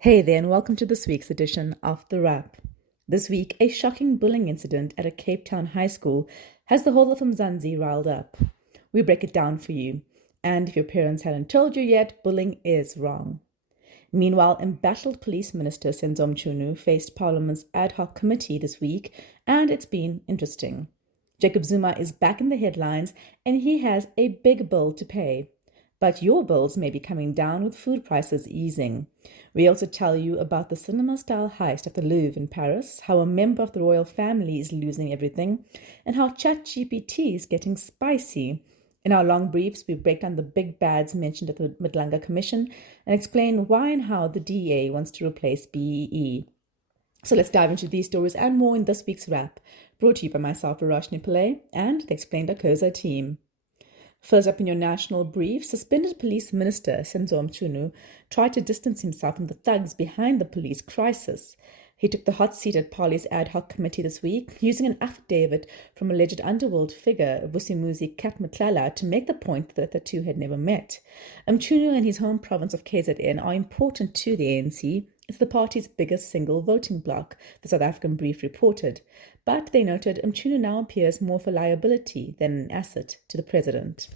Hey there, and welcome to this week's edition of The Wrap. This week, a shocking bullying incident at a Cape Town high school has the whole of Mzansi riled up. We break it down for you, and if your parents hadn't told you yet, bullying is wrong. Meanwhile, embattled Police Minister Senzo Mchunu faced Parliament's ad hoc committee this week, and it's been interesting. Jacob Zuma is back in the headlines, and he has a big bill to pay. But your bills may be coming down with food prices easing. We also tell you about the cinema-style heist at the Louvre in Paris, how a member of the royal family is losing everything, and how ChatGPT is getting spicy. In our long briefs, we break down the big bads mentioned at the Madlanga Commission and explain why and how the DA wants to replace BEE. So let's dive into these stories and more in this week's wrap, brought to you by myself, Verashni Pillay, and the Explained Akosa team. First up in your national brief, suspended police minister Senzo Mchunu tried to distance himself from the thugs behind the police crisis. He took the hot seat at Parley's ad hoc committee this week, using an affidavit from alleged underworld figure Vusimuzi Katmatlala to make the point that the two had never met. Mchunu and his home province of KZN are important to the ANC. It's the party's biggest single voting bloc, the South African brief reported. But they noted Mchunu now appears more of a liability than an asset to the president.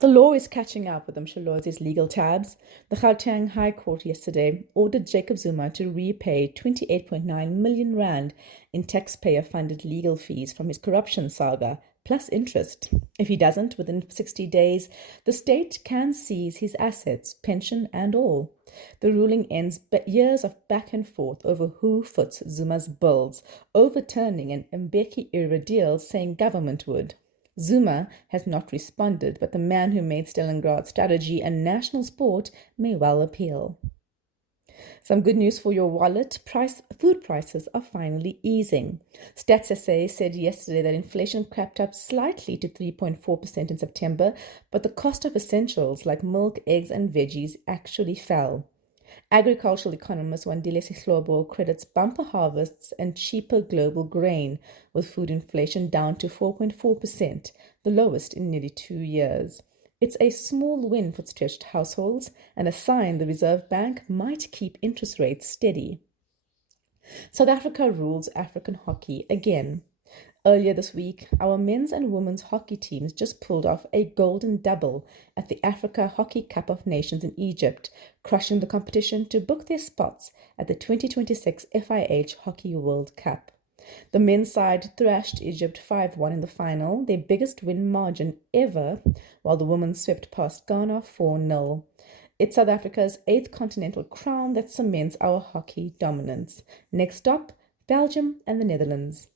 The law is catching up with Msholozi's legal tabs. The Gauteng High Court yesterday ordered Jacob Zuma to repay 28.9 million rand in taxpayer-funded legal fees from his corruption saga, plus interest. If he doesn't, within 60 days, the state can seize his assets, pension and all. The ruling ends years of back and forth over who foots Zuma's bills, overturning an Mbeki-era deal saying government would. Zuma has not responded, but the man who made Stalingrad strategy a national sport may well appeal. Some good news for your wallet. Food prices are finally easing. Stats SA said yesterday that inflation crept up slightly to 3.4% in September, but the cost of essentials like milk, eggs and veggies actually fell. Agricultural economist Wandile Sihlobo credits bumper harvests and cheaper global grain, with food inflation down to 4.4%, the lowest in nearly 2 years. It's a small win for stretched households and a sign the Reserve Bank might keep interest rates steady. South Africa rules African hockey again. Earlier this week, our men's and women's hockey teams just pulled off a golden double at the Africa Hockey Cup of Nations in Egypt, crushing the competition to book their spots at the 2026 FIH Hockey World Cup. The men's side thrashed Egypt 5-1 in the final, their biggest win margin ever, while the women swept past Ghana 4-0. It's South Africa's 8th continental crown that cements our hockey dominance. Next stop, Belgium and the Netherlands.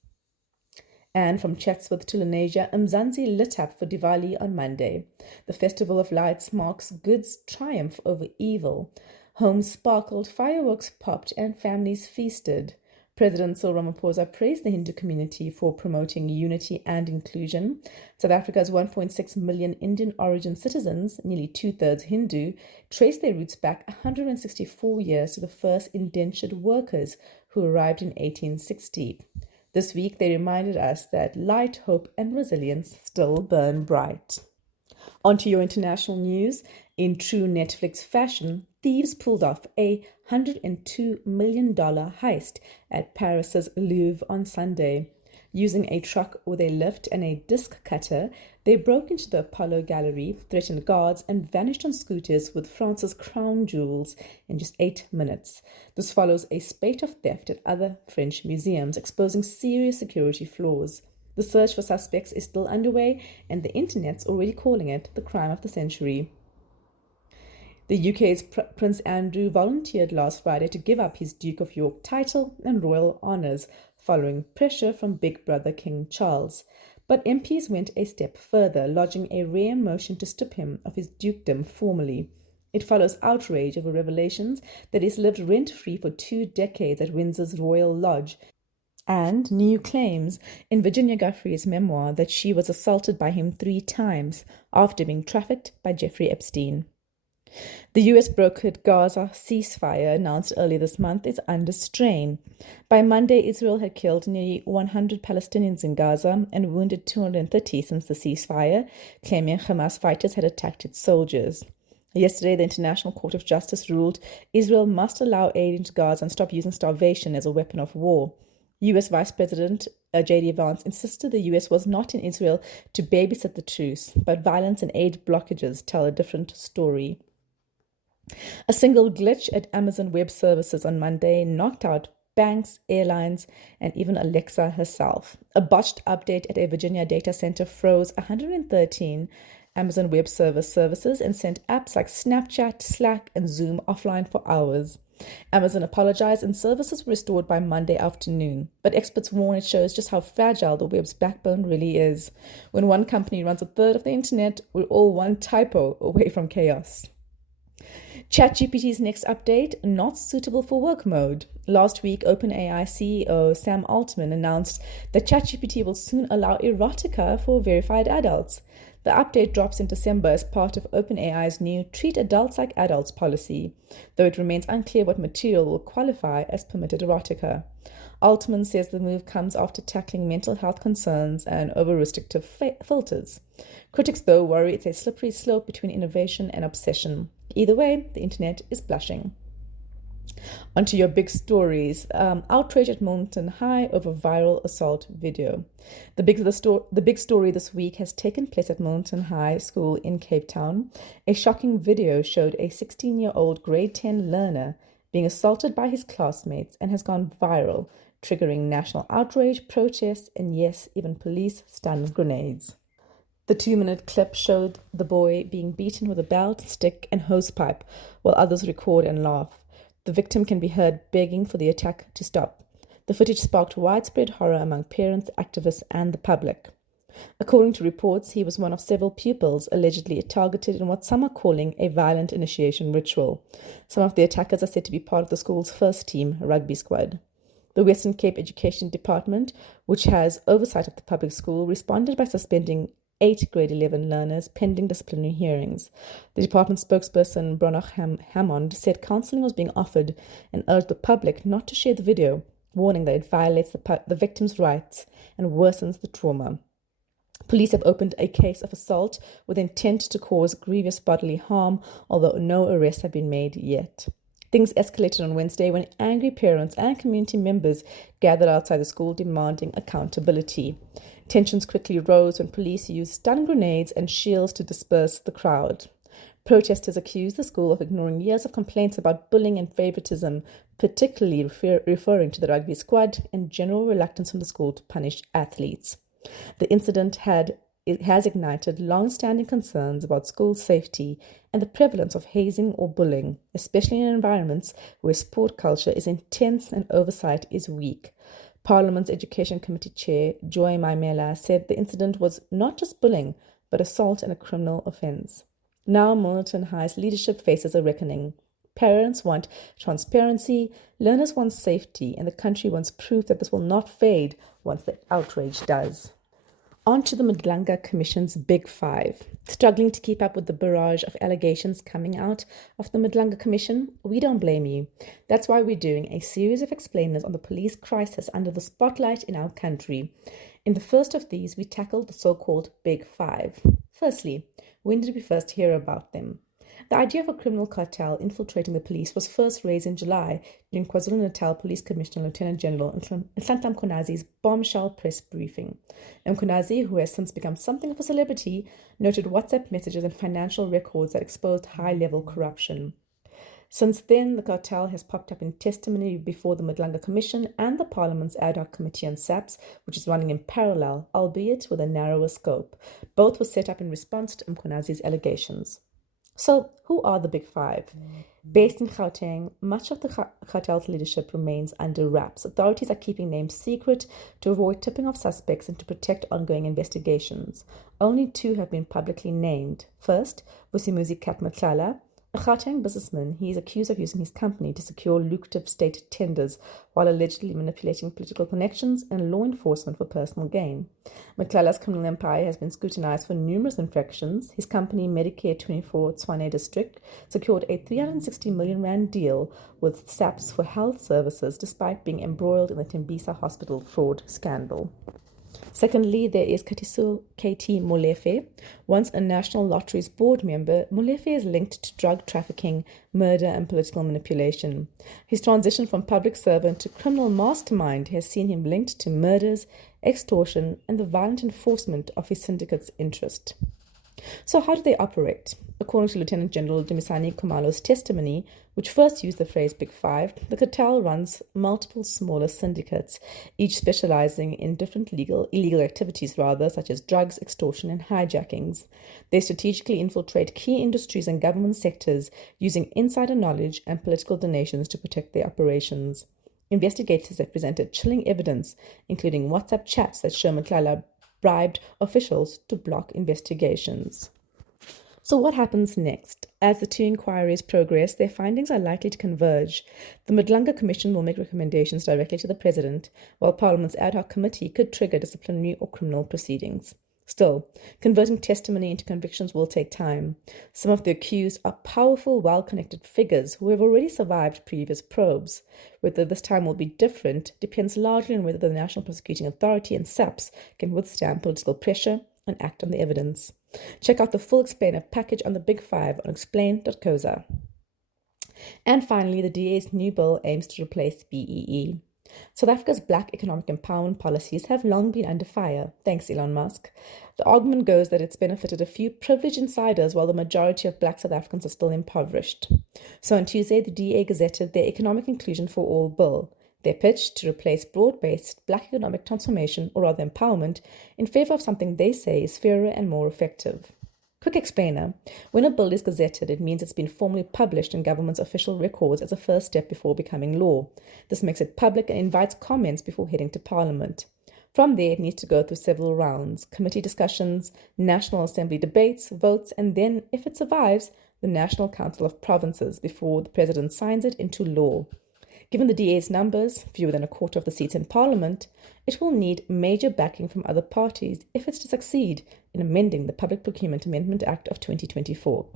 And from Chatsworth to Lenasia, Mzansi lit up for Diwali on Monday. The Festival of Lights marks good's triumph over evil. Homes sparkled, fireworks popped, and families feasted. President Cyril Ramaphosa praised the Hindu community for promoting unity and inclusion. South Africa's 1.6 million Indian origin citizens, nearly two-thirds Hindu, trace their roots back 164 years to the first indentured workers who arrived in 1860. This week, they reminded us that light, hope, and resilience still burn bright. On to your international news. In true Netflix fashion, thieves pulled off a $102 million heist at Paris's Louvre on Sunday. Using a truck with a lift and a disc cutter, they broke into the Apollo Gallery, threatened guards, and vanished on scooters with France's crown jewels in just 8 minutes. This follows a spate of theft at other French museums, exposing serious security flaws. The search for suspects is still underway, and the internet's already calling it the crime of the century. The UK's Prince Andrew volunteered last Friday to give up his Duke of York title and royal honours, following pressure from Big Brother King Charles. But MPs went a step further, lodging a rare motion to strip him of his dukedom formally. It follows outrage over revelations that he's lived rent-free for 2 decades at Windsor's Royal Lodge, and new claims in Virginia Giuffre's memoir that she was assaulted by him 3 times after being trafficked by Jeffrey Epstein. The US-brokered Gaza ceasefire announced earlier this month is under strain. By Monday, Israel had killed nearly 100 Palestinians in Gaza and wounded 230 since the ceasefire, claiming Hamas fighters had attacked its soldiers. Yesterday, the International Court of Justice ruled Israel must allow aid into Gaza and stop using starvation as a weapon of war. US Vice President J.D. Vance insisted the US was not in Israel to babysit the truce, but violence and aid blockages tell a different story. A single glitch at Amazon Web Services on Monday knocked out banks, airlines, and even Alexa herself. A botched update at a Virginia data center froze 113 Amazon Web Services and sent apps like Snapchat, Slack, and Zoom offline for hours. Amazon apologized and services were restored by Monday afternoon, but experts warn it shows just how fragile the web's backbone really is. When one company runs a third of the internet, we're all one typo away from chaos. ChatGPT's next update, not suitable for work mode. Last week, OpenAI CEO Sam Altman announced that ChatGPT will soon allow erotica for verified adults. The update drops in December as part of OpenAI's new Treat Adults Like Adults policy, though it remains unclear what material will qualify as permitted erotica. Altman says the move comes after tackling mental health concerns and over-restrictive filters. Critics, though, worry it's a slippery slope between innovation and obsession. Either way, the internet is blushing. Onto your big stories. Outrage at Milnerton High over viral assault video. The big story this week has taken place at Milnerton High School in Cape Town. A shocking video showed a 16-year-old grade 10 learner being assaulted by his classmates and has gone viral, triggering national outrage, protests, and yes, even police stun grenades. The 2-minute clip showed the boy being beaten with a belt, stick, and hosepipe, while others record and laugh. The victim can be heard begging for the attack to stop. The footage sparked widespread horror among parents, activists, and the public. According to reports, he was one of several pupils allegedly targeted in what some are calling a violent initiation ritual. Some of the attackers are said to be part of the school's first team rugby squad. The Western Cape Education Department, which has oversight of the public school, responded by suspending 8 grade 11 learners pending disciplinary hearings. The department spokesperson Branach Hammond said counseling was being offered and urged the public not to share the video, warning that it violates the victim's rights and worsens the trauma. Police have opened a case of assault with intent to cause grievous bodily harm, although no arrests have been made yet. Things escalated on Wednesday when angry parents and community members gathered outside the school demanding accountability. Tensions quickly rose when police used stun grenades and shields to disperse the crowd. Protesters accused the school of ignoring years of complaints about bullying and favoritism, particularly referring to the rugby squad and general reluctance from the school to punish athletes. The incident has ignited long-standing concerns about school safety and the prevalence of hazing or bullying, especially in environments where sport culture is intense and oversight is weak. Parliament's Education Committee Chair, Joy Maimela, said the incident was not just bullying, but assault and a criminal offence. Now Milnerton High's leadership faces a reckoning. Parents want transparency, learners want safety, and the country wants proof that this will not fade once the outrage does. On to the Madlanga Commission's Big Five. Struggling to keep up with the barrage of allegations coming out of the Madlanga Commission? We don't blame you. That's why we're doing a series of explainers on the police crisis under the spotlight in our country. In the first of these, we tackled the so-called Big Five. Firstly, when did we first hear about them? The idea of a criminal cartel infiltrating the police was first raised in July during KwaZulu-Natal Police Commissioner Lieutenant General Nhlanhla Mkhunazi's bombshell press briefing. Mkhunazi, who has since become something of a celebrity, noted WhatsApp messages and financial records that exposed high-level corruption. Since then, the cartel has popped up in testimony before the Madlanga Commission and the Parliament's ad hoc committee on SAPS, which is running in parallel, albeit with a narrower scope. Both were set up in response to Mkhunazi's allegations. So, who are the Big Five? Based in Gauteng, much of the cartel's leadership remains under wraps. Authorities are keeping names secret to avoid tipping off suspects and to protect ongoing investigations. Only 2 have been publicly named. First, Vusimuzi Katmatlala, a Gauteng businessman. He is accused of using his company to secure lucrative state tenders while allegedly manipulating political connections and law enforcement for personal gain. Matlala's criminal empire has been scrutinized for numerous infractions. His company, Medicare 24 Tshwane District, secured a 360 million rand deal with SAPS for health services despite being embroiled in the Tembisa hospital fraud scandal. Secondly, there is Katiso KT Molefe. Once a National Lotteries board member, Molefe is linked to drug trafficking, murder, and political manipulation. His transition from public servant to criminal mastermind has seen him linked to murders, extortion, and the violent enforcement of his syndicate's interest. So, how do they operate? According to Lieutenant General Dumisani Kumalo's testimony, which first used the phrase Big Five, the cartel runs multiple smaller syndicates, each specializing in different illegal activities, such as drugs, extortion, and hijackings. They strategically infiltrate key industries and government sectors using insider knowledge and political donations to protect their operations. Investigators have presented chilling evidence, including WhatsApp chats that show Mklala bribed officials to block investigations. So what happens next? As the two inquiries progress, their findings are likely to converge. The Madlanga Commission will make recommendations directly to the President, while Parliament's ad hoc committee could trigger disciplinary or criminal proceedings. Still, converting testimony into convictions will take time. Some of the accused are powerful, well-connected figures who have already survived previous probes. Whether this time will be different depends largely on whether the National Prosecuting Authority and SAPS can withstand political pressure and act on the evidence. Check out the full explainer package on the Big Five on explain.coza. And finally, the DA's new bill aims to replace BEE. South Africa's black economic empowerment policies have long been under fire, thanks Elon Musk. The argument goes that it's benefited a few privileged insiders while the majority of black South Africans are still impoverished. So on Tuesday, the DA gazetted their Economic Inclusion for All bill. Their pitch to replace broad-based black economic transformation, or rather empowerment, in favor of something they say is fairer and more effective. Quick explainer. When a bill is gazetted, it means it's been formally published in government's official records as a first step before becoming law. This makes it public and invites comments before heading to Parliament. From there, it needs to go through several rounds, committee discussions, National Assembly debates, votes, and then, if it survives, the National Council of Provinces before the President signs it into law. Given the DA's numbers, fewer than a quarter of the seats in Parliament, it will need major backing from other parties if it's to succeed in amending the Public Procurement Amendment Act of 2024.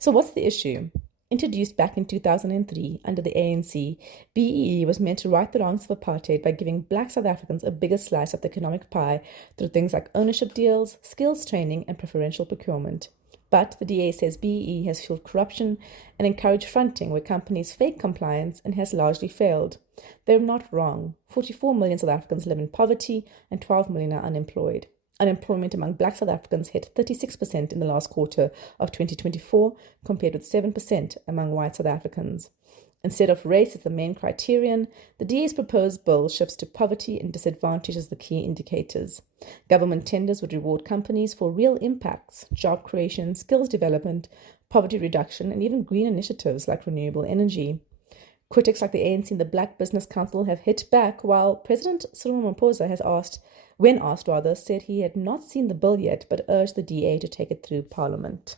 So what's the issue? Introduced back in 2003 under the ANC, BEE was meant to right the wrongs of apartheid by giving black South Africans a bigger slice of the economic pie through things like ownership deals, skills training, and preferential procurement. But the DA says BEE has fueled corruption and encouraged fronting where companies fake compliance and has largely failed. They're not wrong. 44 million South Africans live in poverty and 12 million are unemployed. Unemployment among black South Africans hit 36% in the last quarter of 2024, compared with 7% among white South Africans. Instead of race as the main criterion, the DA's proposed bill shifts to poverty and disadvantages the key indicators. Government tenders would reward companies for real impacts, job creation, skills development, poverty reduction, and even green initiatives like renewable energy. Critics like the ANC and the Black Business Council have hit back, while President Cyril Ramaphosa has said he had not seen the bill yet, but urged the DA to take it through Parliament.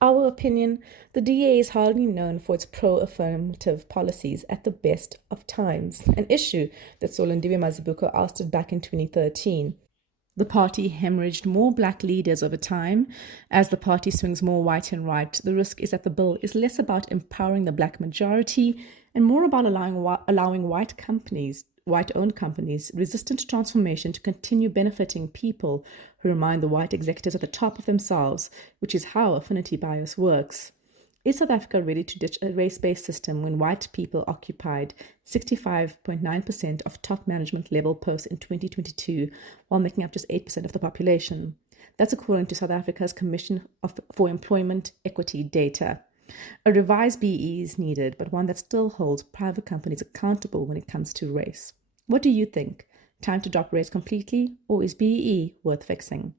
Our opinion, the DA is hardly known for its pro-affirmative policies at the best of times, an issue that saw Lindiwe Mazibuko ousted back in 2013. The party hemorrhaged more black leaders over time. As the party swings more white and right, the risk is that the bill is less about empowering the black majority and more about allowing white-owned companies resistant to transformation to continue benefiting people who remind the white executives at the top of themselves, which is how affinity bias works. Is South Africa ready to ditch a race-based system when white people occupied 65.9% of top management level posts in 2022, while making up just 8% of the population? That's according to South Africa's Commission for Employment Equity data. A revised BE is needed, but one that still holds private companies accountable when it comes to race. What do you think? Time to drop race completely, or is BE worth fixing?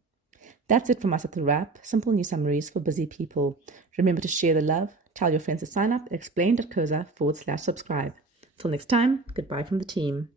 That's it from us at The Wrap. Simple news summaries for busy people. Remember to share the love. Tell your friends to sign up at explain.coza/subscribe. Till next time, goodbye from the team.